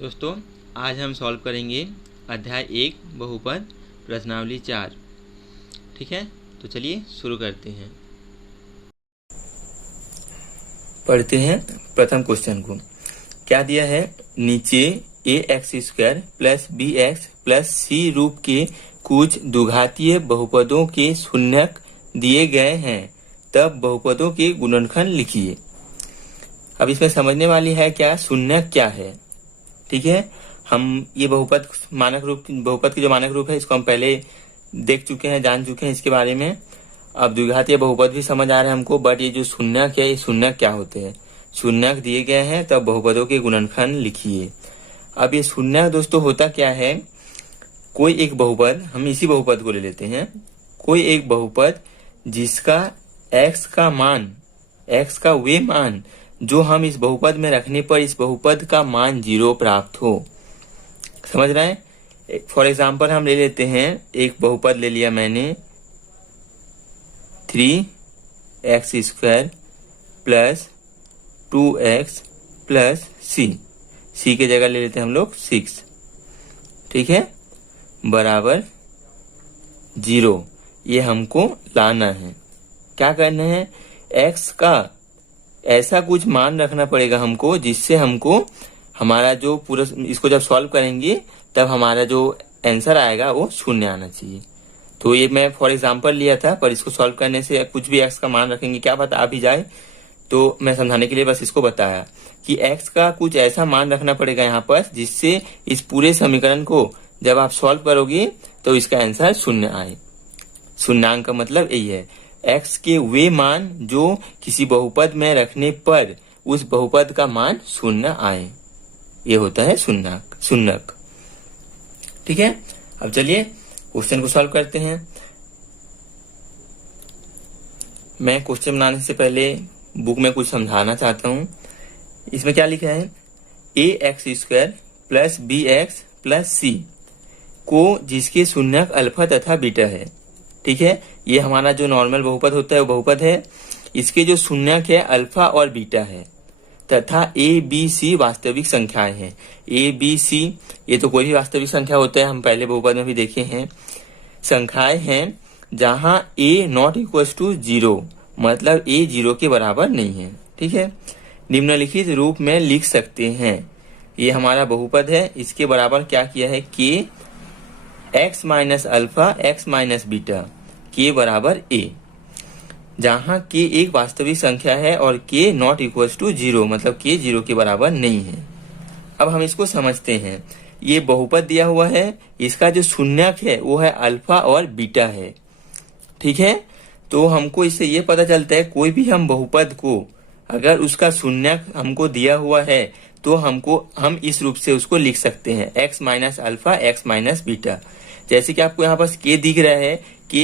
दोस्तों आज हम सॉल्व करेंगे अध्याय 1 बहुपद प्रश्नावली 4। ठीक है, तो चलिए शुरू करते हैं। पढ़ते हैं प्रथम क्वेश्चन को। क्या दिया है? नीचे ax² plus bx plus c रूप के कुछ द्विघातीय बहुपदों के शून्यक दिए गए हैं, तब बहुपदों के गुणनखंड लिखिए। अब इसमें समझने वाली है क्या शून्यक क्या है। ठीक है, हम ये बहुपद के जो मानक रूप है इसको हम पहले देख चुके हैं, जान चुके हैं इसके बारे में। अब द्विघातीय बहुपद भी समझ आ रहे हैं हमको, बट ये जो शून्यक है, ये शून्यक क्या होते हैं। शून्यक दिए गए हैं तब बहुपदों के गुणनखंड लिखिए। अब ये शून्यक दोस्तों होता क्या है, कोई एक बहुपद, हम इसी बहुपद को ले लेते हैं, कोई एक बहुपद जिसका x का वे मान जो हम इस बहुपद में रखने पर इस बहुपद का मान 0 प्राप्त हो। समझ रहे हैं? फॉर एग्जाम्पल हम ले लेते हैं, एक बहुपद ले लिया मैंने 3x² plus 2x plus c के जगह ले लेते हैं हम लोग 6। ठीक है, बराबर 0। ये हमको लाना है। क्या करना है? x का ऐसा कुछ मान रखना पड़ेगा हमको जिससे हमको हमारा जो पूरा, इसको जब सॉल्व करेंगे तब हमारा जो आंसर आएगा वो शून्य आना चाहिए। तो ये मैं फॉर एग्जांपल लिया था, पर इसको सॉल्व करने से कुछ भी x का मान रखेंगे, क्या पता आ भी जाए, तो मैं समझाने के लिए बस इसको बताया कि x का कुछ ऐसा मान रखना पड़ेगा यहाँ पर जिससे इस पूरे समीकरण को जब आप सॉल्व करोगे तो इसका आंसर शून्य आए। शून्यांक का मतलब यही है, x के वे मान जो किसी बहुपद में रखने पर उस बहुपद का मान शून्य आए, ये होता है शून्यक। ठीक है, अब चलिए क्वेश्चन को सॉल्व करते हैं। मैं क्वेश्चन बनाने से पहले बुक में कुछ समझाना चाहता हूँ। इसमें क्या लिखा है? ax² plus bx plus c को जिसके शून्यक अल्फा तथा बीटा है। ठीक है, ये हमारा जो नॉर्मल बहुपद होता है वो बहुपद है। इसके जो शून्यक है अल्फा और बीटा है, तथा a b c वास्तविक संख्याएं हैं। a b c ये तो कोई भी वास्तविक संख्या होता है, हम पहले बहुपद में भी देखे हैं। संख्याएं हैं जहां a नॉट इक्वल टू 0, मतलब a 0 के बराबर नहीं है। ठीक है, निम्नलिखित रूप में लिख सकते हैं। ये हमारा बहुपद है, इसके बराबर क्या किया है? k x minus alpha x minus beta k बराबर a, जहां k एक वास्तविक संख्या है और k नॉट इक्वल टू 0, मतलब k 0 के बराबर नहीं है। अब हम इसको समझते हैं। ये बहुपद दिया हुआ है, इसका जो शून्यक है वो है अल्फा और बीटा है। ठीक है, तो हमको इससे ये पता चलता है कोई भी हम बहुपद को अगर उसका शून्यक हमको दिया हुआ है तो हम इस रूप से उसको लिख सकते हैं, x minus alpha x minus beta. जैसे कि आपको यहाँ पास k दिख रहा है, k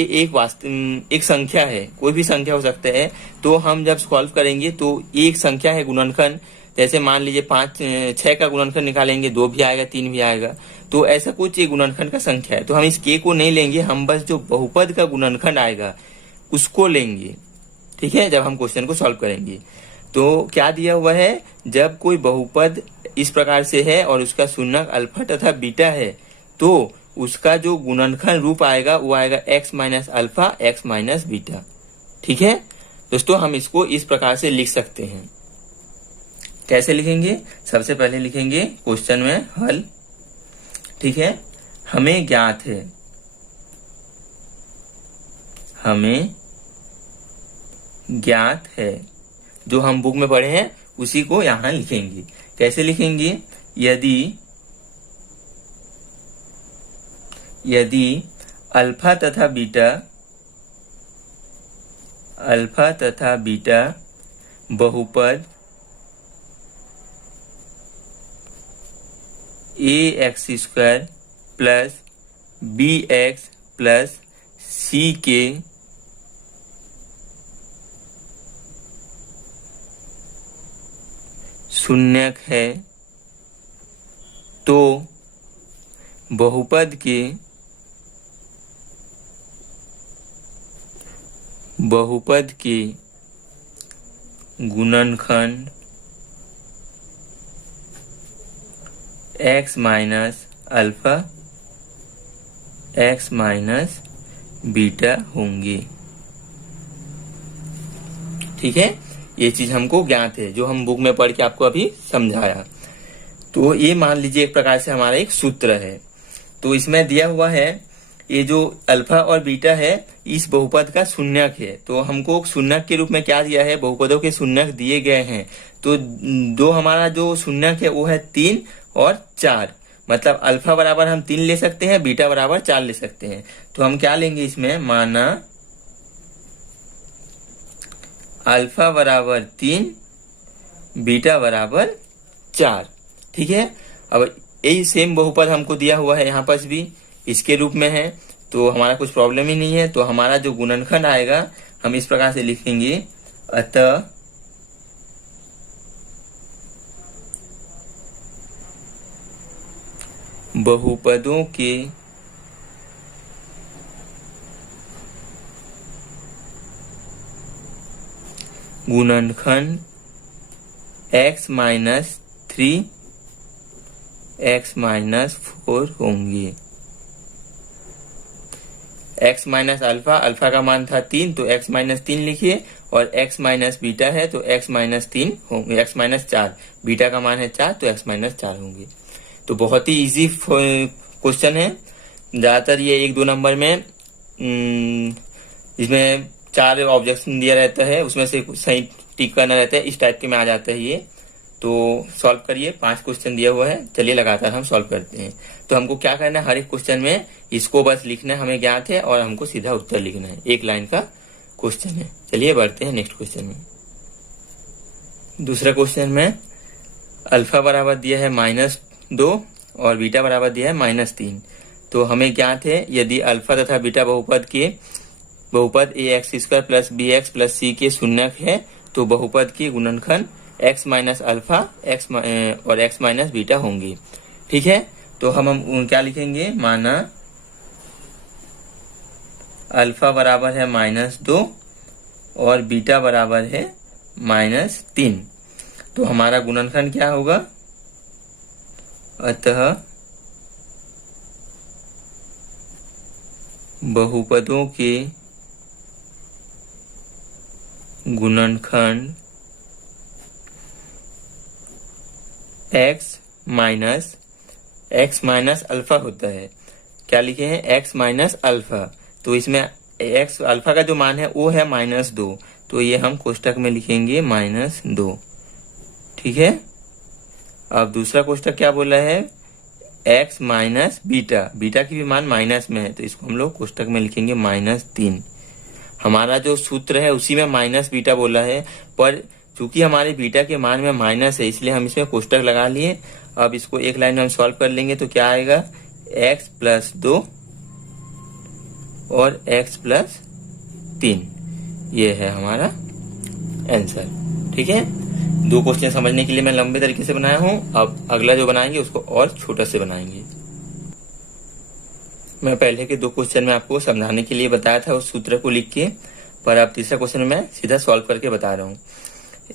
एक संख्या है, कोई भी संख्या हो सकता है। तो हम जब सॉल्व करेंगे तो एक संख्या है गुणनखंड, जैसे मान लीजिए 6 का गुणनखंड निकालेंगे, 2 भी आएगा 3 भी आएगा, तो ऐसा कुछ एक गुणनखंड का संख्या है। तो हम इस k को नहीं लेंगे, हम बस जो बहुपद का गुणनखंड आएगा उसको लेंगे। ठीक है, जब हम क्वेश्चन को सॉल्व करेंगे तो क्या दिया हुआ है, जब कोई बहुपद इस प्रकार से है और उसका शून्यक अल्फा तथा बीटा है तो उसका जो गुणनखंड रूप आएगा वो आएगा x minus alpha x minus beta. ठीक है दोस्तों, हम इसको इस प्रकार से लिख सकते हैं। कैसे लिखेंगे? सबसे पहले लिखेंगे क्वेश्चन में हल। ठीक है, हमें ज्ञात है, जो हम बुक में पढ़े हैं उसी को यहाँ लिखेंगे। कैसे लिखेंगे? यदि अल्फा तथा बीटा बहुपद ax² plus bx plus c के शून्यक है तो बहुपद के गुणनखंड x minus alpha x minus beta होंगे। ठीक है, ये चीज हमको ज्ञात है जो हम बुक में पढ़ के आपको अभी समझाया। तो ये मान लीजिए एक प्रकार से हमारा एक सूत्र है। तो इसमें दिया हुआ है ये जो अल्फा और बीटा है इस बहुपद का शून्यक है। तो हमको शून्यक के रूप में क्या दिया है, बहुपदों के शून्यक दिए गए हैं। तो दो हमारा जो शून्यक है वो है 3 और 4। मतलब अल्फा बराबर हम 3 ले सकते हैं, बीटा बराबर 4 ले सकते हैं। तो हम क्या लेंगे इसमें, माना अल्फा बराबर 3 बीटा बराबर 4। ठीक है, अब यही सेम बहुपद हमको दिया हुआ है यहाँ पर भी इसके रूप में है, तो हमारा कुछ प्रॉब्लम ही नहीं है। तो हमारा जो गुणनखंड आएगा हम इस प्रकार से लिखेंगे, अतः बहुपदों के गुणनखंड x माइनस 3 x माइनस 4 होंगे। x माइनस अल्फा, अल्फा का मान था 3 तो x माइनस 3 लिखिए, और x माइनस बीटा है तो x माइनस 3 होंगे, x माइनस 4, बीटा का मान है 4 तो x माइनस 4 होंगे। तो बहुत ही इजी क्वेश्चन है। ज्यादातर ये 1-2 नंबर में इसमें 4 ऑब्जेक्शन दिया रहता है, उसमें से सही टिक करना रहता है, इस टाइप के में आ जाता है ये। तो सॉल्व करिए, 5 क्वेश्चन दिया हुआ है, चलिए लगातार हम सॉल्व करते हैं। तो हमको क्या करना है, हर एक क्वेश्चन में इसको बस लिखना है, हमें ज्ञात है, और हमको सीधा उत्तर लिखना है। एक लाइन का क्वेश्चन है। चलिए बढ़ते हैं नेक्स्ट क्वेश्चन में। दूसरा क्वेश्चन में अल्फा बराबर दिया है -2 और बीटा बराबर दिया है -3। तो हमें ज्ञात है यदि अल्फा तथा बीटा बहुपद ax² plus bx plus c के शून्यक है तो बहुपद के गुणनखंड x माइनस अल्फा और x माइनस बीटा होंगे। ठीक है, तो हम क्या लिखेंगे, माना अल्फा बराबर है -2 और बीटा बराबर है -3। तो हमारा गुणनखंड क्या होगा, अतः बहुपदों के गुणनखंड x माइनस अल्फा होता है। क्या लिखे हैं, x माइनस अल्फा। तो इसमें x अल्फा का जो मान है वो है -2, तो ये हम कोष्टक में लिखेंगे -2। ठीक है, अब दूसरा कोष्टक क्या बोला है, x माइनस बीटा, बीटा की भी मान माइनस में है तो इसको हम लोग कोष्टक में लिखेंगे -3। हमारा जो सूत्र है उसी में माइनस बीटा बोला है, पर चूंकि हमारे बीटा के मान में माइनस है इसलिए हम इसमें कोष्टक लगा लिए। अब इसको एक लाइन में हम सॉल्व कर लेंगे तो क्या आएगा, x प्लस 2 और x प्लस 3, ये है हमारा आंसर। ठीक है, 2 क्वेश्चन समझने के लिए मैं लंबे तरीके से बनाया हूं। अब अगला जो बनाएंगे उसको और छोटा से बनाएंगे। मैं पहले के 2 क्वेश्चन में आपको समझाने के लिए बताया था उस सूत्र को लिख के, पर अब तीसरा क्वेश्चन में मैं सीधा सॉल्व करके बता रहा हूँ।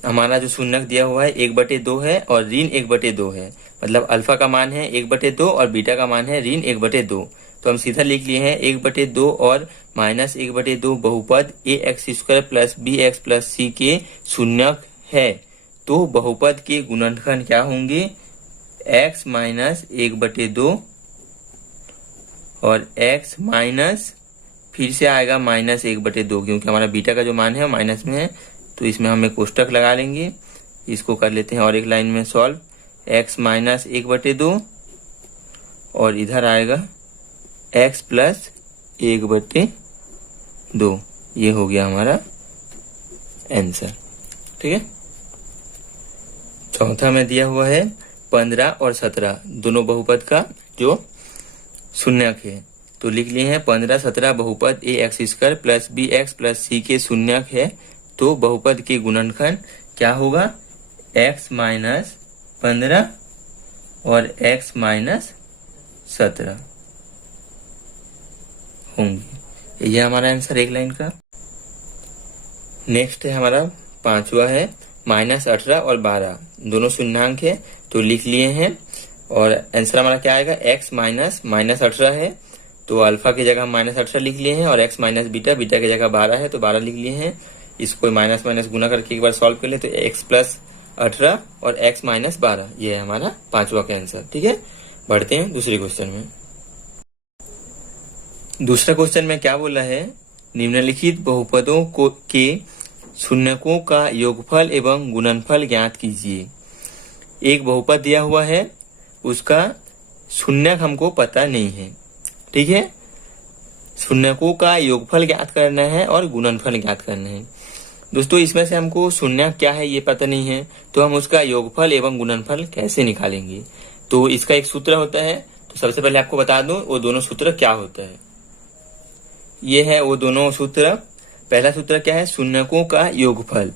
हमारा जो शून्यक दिया हुआ है 1/2 है और ऋण 1/2 है, मतलब अल्फा का मान है 1/2 और बीटा का मान है ऋण 1/2। तो हम सीधा लिख लिए हैं 1/2 और -1/2 बहुपद ax² plus bx plus c के शून्यक है। तो बहुपद के गुणनखंड क्या होंगे, x माइनस 1/2 और x माइनस फिर से आएगा -1/2, क्योंकि हमारा बीटा का जो मान है माइनस में है तो इसमें हमें कोष्टक लगा लेंगे। इसको कर लेते हैं और एक लाइन में सॉल्व, x माइनस 1/2 और इधर आएगा x प्लस 1/2। ये हो गया हमारा आंसर। ठीक है, चौथा में दिया हुआ है 15 और 17 दोनों बहुपद का जो शून्यक है। तो लिख लिए हैं 15-17 बहुपद ax² plus bx plus c के शून्यक है। तो बहुपद के गुणनखंड क्या होगा, x माइनस 15 और x माइनस 17 होंगे। ये हमारा आंसर एक लाइन का। नेक्स्ट है हमारा 5वां है -18 और 12 दोनों शून्यांक है। तो लिख लिए हैं और आंसर हमारा क्या आएगा, x माइनस -18 है तो अल्फा की जगह हम -18 लिख लिए हैं, और x माइनस बीटा, बीटा की जगह 12 है तो 12 लिख लिए हैं। इसको माइनस माइनस गुना करके एक बार सॉल्व कर ले तो x प्लस 18 और x माइनस 12, ये है हमारा पांचवा का आंसर। ठीक है, बढ़ते हैं दूसरे क्वेश्चन में। दूसरा क्वेश्चन में क्या बोला है, निम्नलिखित बहुपदों को के शून्यकों का योगफल एवं गुणनफल ज्ञात कीजिए। एक बहुपद दिया हुआ है, उसका शून्यक हमको पता नहीं है। ठीक है, शून्यकों का योगफल ज्ञात करना है और गुणनफल ज्ञात करना है। दोस्तों इसमें से हमको शून्यक क्या है ये पता नहीं है, तो हम उसका योगफल एवं गुणनफल कैसे निकालेंगे। तो इसका एक सूत्र होता है, तो सबसे पहले आपको बता दूं वो दोनों सूत्र क्या होता है। ये है वो दोनों सूत्र। पहला सूत्र क्या है, शून्यकों का योगफल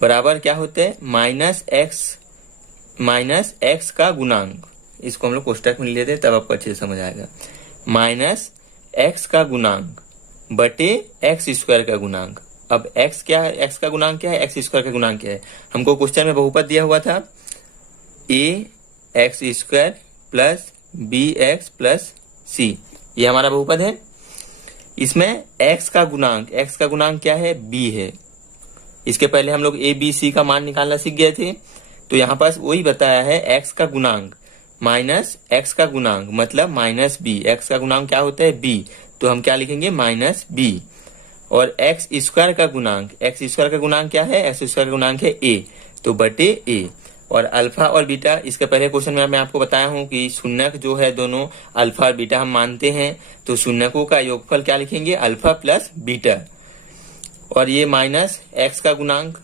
बराबर क्या होता है, माइनस एक्स का गुणांक। इसको हम लोग कोष्टक में लेते हैं तब आपको अच्छे से समझ आएगा। माइनस एक्स का गुणांक बटे एक्स स्क्वायर का गुणांक। अब एक्स क्या है, एक्स का गुणांक क्या है, एक्स स्क्वायर का गुणांक क्या है। हमको क्वेश्चन में बहुपद दिया हुआ था a x square plus b x plus c, ये हमारा बहुपद है। इसमें x का गुणांक क्या है, b है। इसके पहले हम लोग a b c का मान निकालना सीख गए थे, तो यहाँ पास वही बताया है x का गुणांक माइनस x का गुणांक मतलब माइनस b। x का गुणांक क्या होता है, b, तो हम क्या लिखेंगे माइनस b। और x स्क्वायर का गुणांक क्या है, x स्क्वायर का गुणांक है a, तो बटे a। और अल्फा और बीटा, इसके पहले क्वेश्चन में मैं आपको बताया हूं कि शून्यक जो है दोनों अल्फा और बीटा हम मानते हैं, तो शून्यकों का योगफल क्या लिखेंगे, अल्फा प्लस बीटा। और ये माइनस एक्स का गुणांक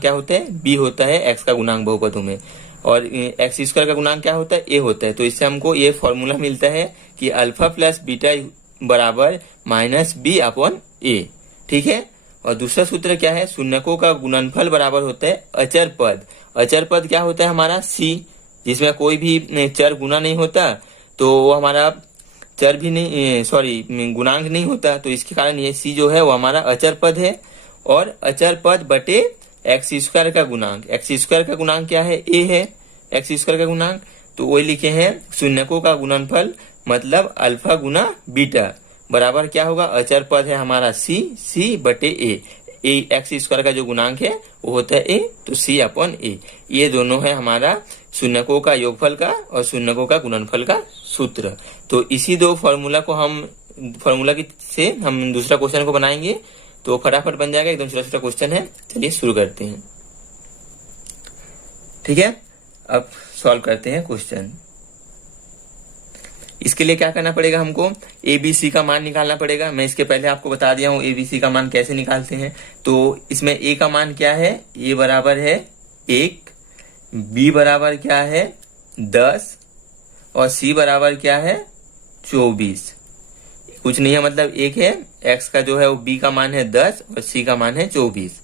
क्या होता है, बी होता है एक्स का गुणांक बहुपदों में। और एक्स स्क्वायर का गुणांक क्या होता है, ए होता है। तो इससे हमको ये फॉर्मूला मिलता है कि अल्फा प्लस बीटा बराबर माइनस बी अपॉन ए। ठीक है, और दूसरा सूत्र क्या है, शून्यकों का गुणनफल बराबर होता है अचर पद। अचर पद क्या होता है हमारा, सी, जिसमें कोई भी चर गुना नहीं होता तो वो हमारा चर भी नहीं गुणांक नहीं होता, तो इसके कारण ये सी जो है वो हमारा अचर पद है। और अचर पद बटे एक्स स्क्वायर का गुणांक क्या है, ए है एक्स स्क्वायर का गुणांक, तो वही लिखे हैं शून्यकों का गुणनफल मतलब अल्फा गुना बीटा बराबर क्या होगा, अचर पद है हमारा सी बटे ए एक्स स्क्वायर का जो गुणांक है वो होता है ए, तो सी अपॉन ए। ये दोनों है हमारा शून्यकों का योगफल का और शून्यकों का गुणनफल का सूत्र। तो इसी दो फॉर्मूला से हम दूसरा क्वेश्चन को बनाएंगे, तो फटाफट बन जाएगा, एकदम छोटा छोटा क्वेश्चन है। चलिए शुरू करते हैं। ठीक है, अब सॉल्व करते हैं क्वेश्चन। इसके लिए क्या करना पड़ेगा, हमको ABC का मान निकालना पड़ेगा। मैं इसके पहले आपको बता दिया हूं ABC का मान कैसे निकालते हैं। तो इसमें A का मान क्या है, A बराबर है 1, B बराबर क्या है 10 और C बराबर क्या है 24। कुछ नहीं है, मतलब 1 है, X का जो है वो B का मान है 10 और C का मान है 24।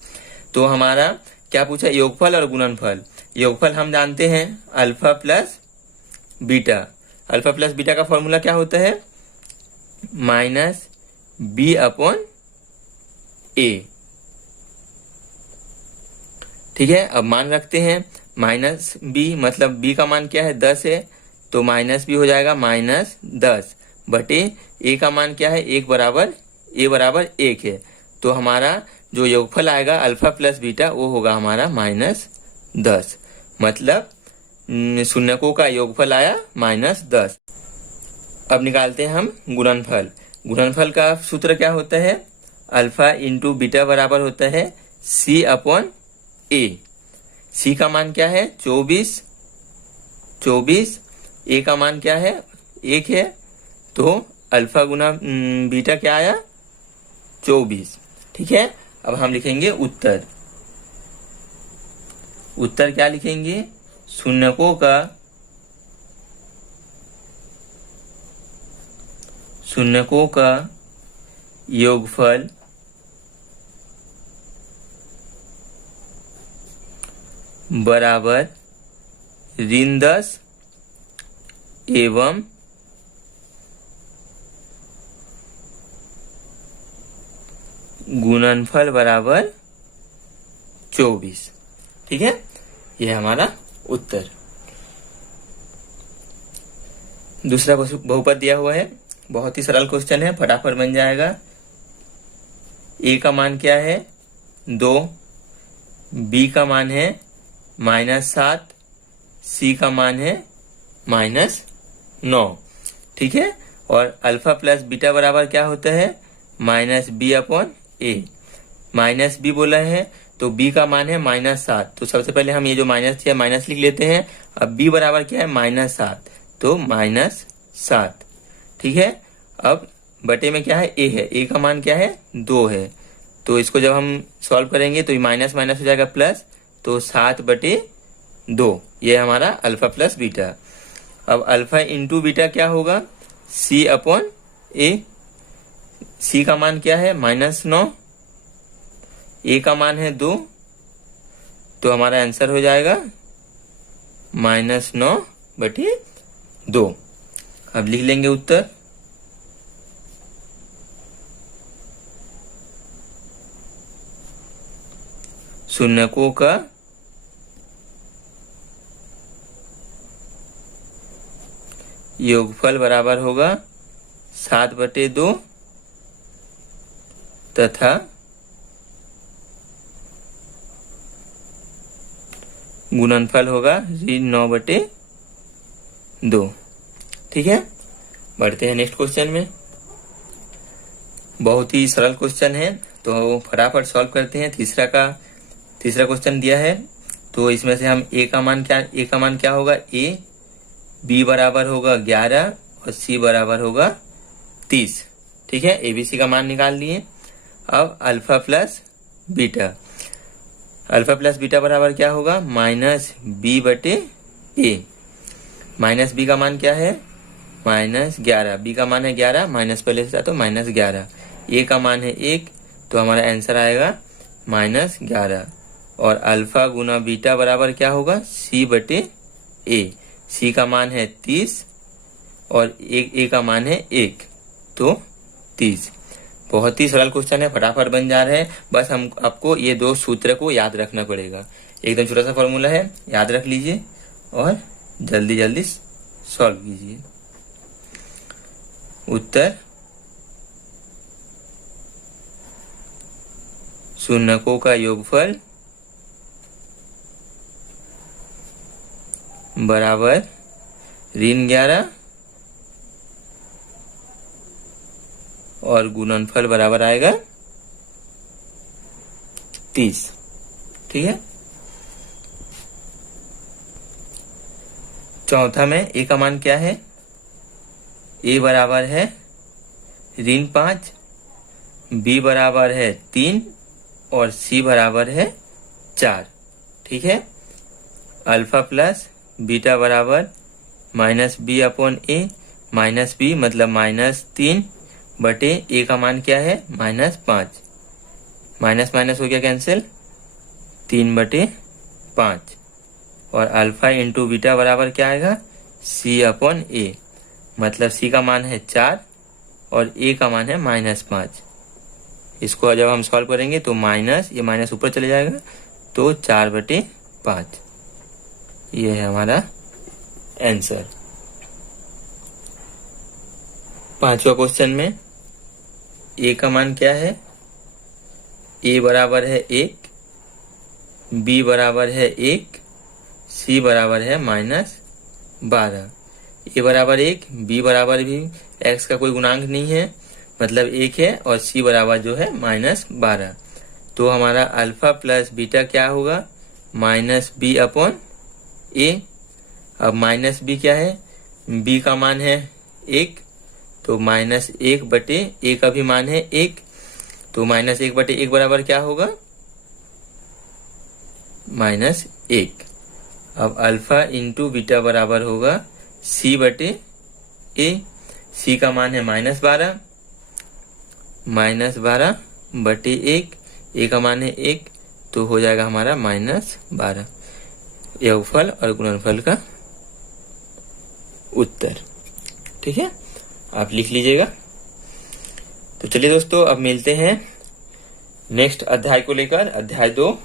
तो हमारा क्या पूछा, योगफल और गुणनफल। योगफल हम जानते हैं अल्फा प्लस बीटा का फॉर्मूला क्या होता है, माइनस बी अपॉन ए। ठीक है, अब मान रखते हैं माइनस बी, मतलब बी का मान क्या है 10 है, तो माइनस बी हो जाएगा माइनस 10 बटे ए का मान क्या है, ए बराबर 1 है। तो हमारा जो योगफल आएगा अल्फा प्लस बीटा वो होगा हमारा -10, मतलब शून्यकों का योगफल आया -10। अब निकालते हैं हम गुणनफल। गुणनफल का सूत्र क्या होता है, अल्फा इंटू बीटा बराबर होता है सी अपॉन ए। सी का मान क्या है 24, ए का मान क्या है 1 है, तो अल्फा गुना बीटा क्या आया 24। ठीक है, अब हम लिखेंगे उत्तर क्या लिखेंगे, शून्यकों का योगफल बराबर -10 एवं गुणनफल बराबर 24। ठीक है, यह हमारा उत्तर। दूसरा बहुपद दिया हुआ है, बहुत ही सरल क्वेश्चन है, फटाफट बन जाएगा। ए का मान क्या है 2, बी का मान है -7, सी का मान है -9। ठीक है, और अल्फा प्लस बीटा बराबर क्या होता है -b/a। माइनस बी बोला है तो बी का मान है -7, तो सबसे पहले हम ये जो माइनस किया माइनस लिख लेते हैं। अब बी बराबर क्या है -7, तो -7। ठीक है, अब बटे में क्या है ए है, ए का मान क्या है 2 है, तो इसको जब हम सॉल्व करेंगे तो माइनस माइनस हो जाएगा प्लस, तो 7/2 ये हमारा अल्फा प्लस बीटा। अब अल्फा इंटू बीटा क्या होगा c/a। सी का मान क्या है -9, ए का मान है 2, तो हमारा आंसर हो जाएगा -9/2। अब लिख लेंगे उत्तर। शून्यकों का योगफल बराबर होगा 7/2 तथा गुणनफल होगा 9/2। ठीक है, बढ़ते हैं नेक्स्ट क्वेश्चन में। बहुत ही सरल क्वेश्चन है, तो फटाफट सॉल्व करते हैं। तीसरा क्वेश्चन दिया है, तो इसमें से हम ए का मान क्या होगा a, b बराबर होगा 11 और c बराबर होगा 30। ठीक है, ABC का मान निकाल लिए। अब अल्फा प्लस बीटा बराबर क्या होगा -b/a। माइनस बी का मान क्या है -11, बी का मान है 11, माइनस पहले से था तो -11, ए का मान है 1, तो हमारा आंसर आएगा -11। और अल्फा गुना बीटा बराबर क्या होगा c/a। सी का मान है 30 और ए का मान है 1, तो 30। बहुत ही सरल क्वेश्चन है, फटाफट बन जा रहा है। बस हम आपको ये 2 सूत्र को याद रखना पड़ेगा। एकदम छोटा सा फॉर्मूला है, याद रख लीजिए और जल्दी जल्दी सॉल्व कीजिए। उत्तर शून्यकों का योगफल बराबर -11 और गुणनफल बराबर आएगा 30। ठीक है, चौथा में ए का मान क्या है, ए बराबर है -5, बी बराबर है 3 और सी बराबर है 4। ठीक है, अल्फा प्लस बीटा बराबर -b/a, -b मतलब -3 बटे ए का मान क्या है -5, माइनस माइनस हो गया कैंसिल, 3/5। और अल्फा इंटू बीटा बराबर क्या आएगा c/a, मतलब c का मान है 4 और a का मान है -5। इसको जब हम सॉल्व करेंगे तो ये माइनस ऊपर चले जाएगा, तो 4/5 ये है हमारा आंसर। पांचवा क्वेश्चन में a का मान क्या है, a बराबर है 1, b बराबर है 1, c बराबर है -12। a बराबर 1, b बराबर भी x का कोई गुणांक नहीं है, मतलब 1 है, और c बराबर जो है -12। तो हमारा अल्फा प्लस बीटा क्या होगा -b/a। अब -b क्या है, b का मान है 1, तो -1/a का भी मान है 1, तो -1/1 बराबर क्या होगा -1। अब अल्फा इंटू बीटा बराबर होगा c/a। c का मान है -12, -12/1, a का मान है 1, तो हो जाएगा हमारा -12। योगफल और गुणनफल का उत्तर। ठीक है, आप लिख लीजिएगा। तो चलिए दोस्तों, अब मिलते हैं नेक्स्ट अध्याय को लेकर, अध्याय 2।